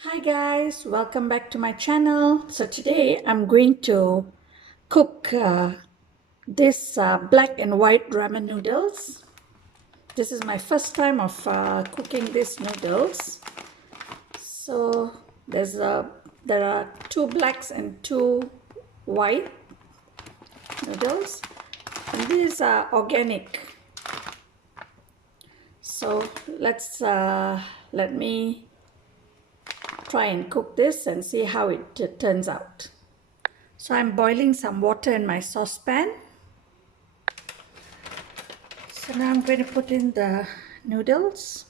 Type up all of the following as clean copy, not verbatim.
Hi guys, welcome back to my channel. So today I'm going to cook this black and white ramen noodles. This is my first time of cooking these noodles. So there are two blacks and two white noodles, and these are organic. So let me try and cook this and see how it turns out. So I'm boiling some water in my saucepan. So now I'm going to put in the noodles.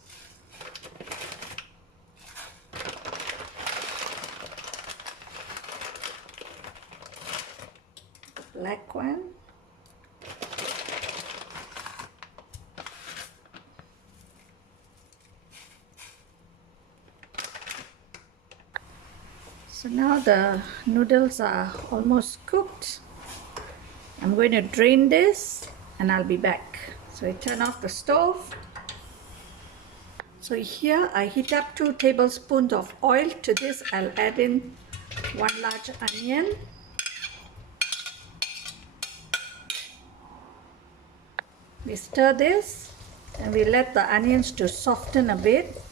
Black one. So now the noodles are almost cooked. I'm going to drain this and I'll be back. So I turn off the stove. So here I heat up 2 tablespoons of oil. To this I'll add in 1 large onion. We stir this and we let the onions to soften a bit.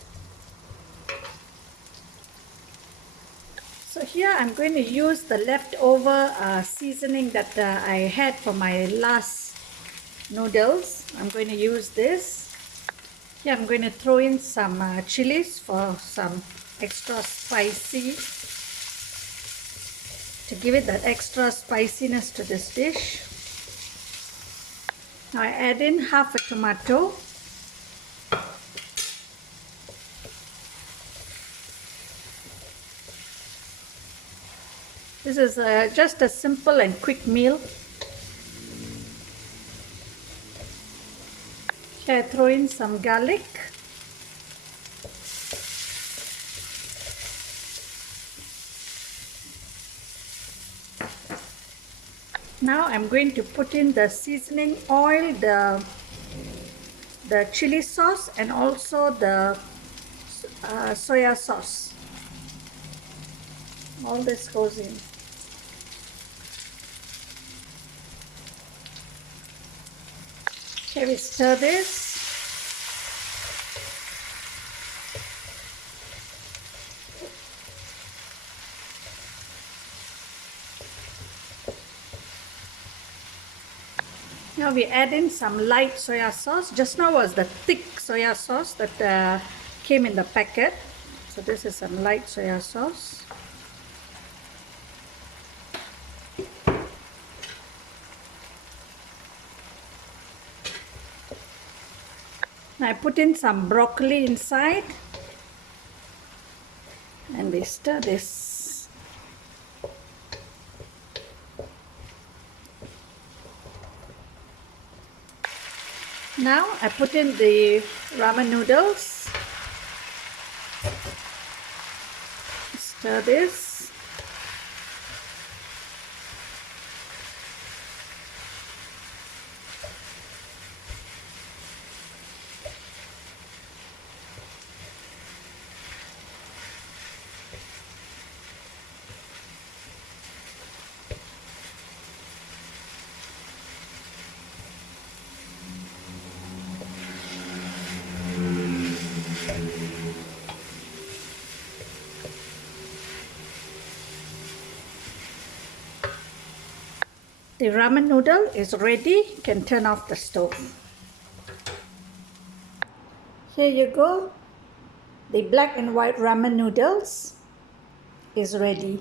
So here I'm going to use the leftover seasoning that I had for my last noodles. I'm going to use this. Here I'm going to throw in some chilies for some extra spicy, to give it that extra spiciness to this dish. Now I add in half a tomato. This is just a simple and quick meal. Here I throw in some garlic. Now I'm going to put in the seasoning oil, the chili sauce, and also the soya sauce. All this goes in. Okay, we stir this. Now we add in some light soya sauce. Just now was the thick soya sauce that came in the packet. So this is some light soya sauce. Now I put in some broccoli inside and we stir this. Now I put in the ramen noodles. Stir this. The ramen noodle is ready. You can turn off the stove. Here you go. The black and white ramen noodles is ready.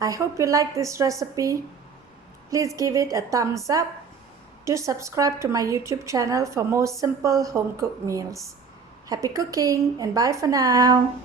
I hope you like this recipe. Please give it a thumbs up. Do subscribe to my YouTube channel for more simple home cooked meals. Happy cooking and bye for now.